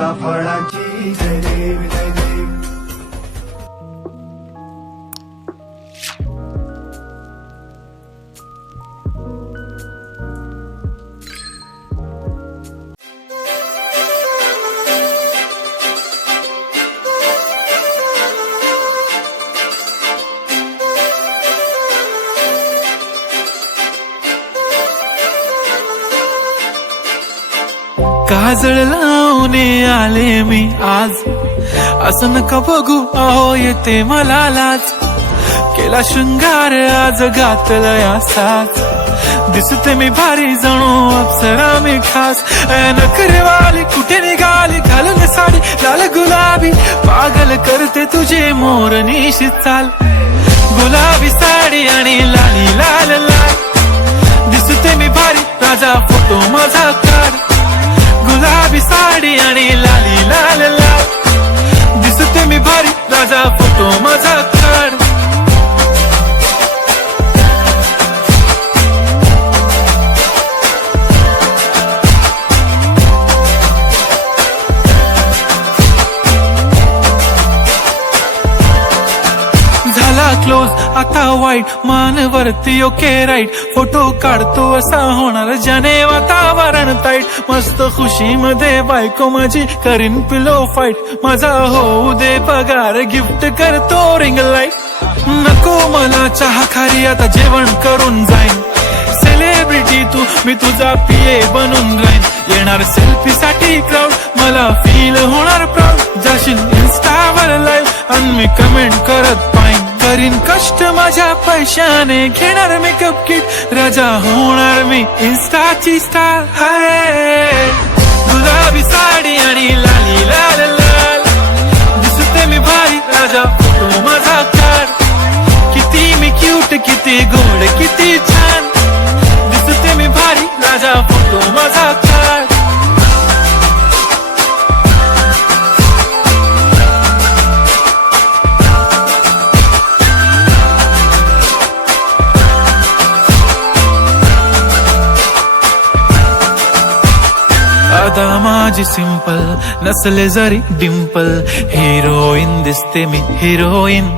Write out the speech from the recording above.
सीताफळाची जय देव जय देव. काजळ लावून आले मी आज, असं नका बघू अहो येते मला लाज. केला शृंगार आज घातलाय असाच, दिसते मी भारी जणू अप्सरा मी खास. नखरेवाली कुठे निघाली घालून साडी लाल गुलाबी, पागल करते तुझे मोरनीशी चाल. गुलाबी साडी आणि लाली लाल लाल, दिसते मी भारी राजा फोटो माझा काढ. गुलाबी साडी आणि लाली लाल लाल, दिसते मी भारी राजा फोटो माझा काढ. झाला क्लोज आता वाईट, मानवरती ओके राईट. फोटो काढतो असा होणार ज्याने वातावरण ताईट. मस्त खुशी मध्ये बायको माझी करीन पिलो फाईट. माझा होऊ दे पगार गिफ्ट करतो रिंग लाईट. नको मला चहा खारी आता जेवण करून जाईन. सेलिब्रिटी तू मी तुझा पिये बनून राहीन. येणार सेल्फी साठी क्राऊड मला फील होणार प्राऊड. जाशील इन्स्टावर लाईव्ह आणि मी कमेंट करत पाईन. करीन कष्ट माझ्या पैशाने घेणार मेकअप किट. राजा होणार मी इन्स्टाची स्टार. हाय गुलाबी साडी आणि लाली लाल लाल, दिसते मी भारी राजा फोटो माझा काढ. किती मी क्यूट किती गोड किती छान, दिसते मी भारी राजा फोटो माझा काढ. अदा माझी सिंपल नसले जरी डिंपल, हिरोईन दिसते मी हिरोईन.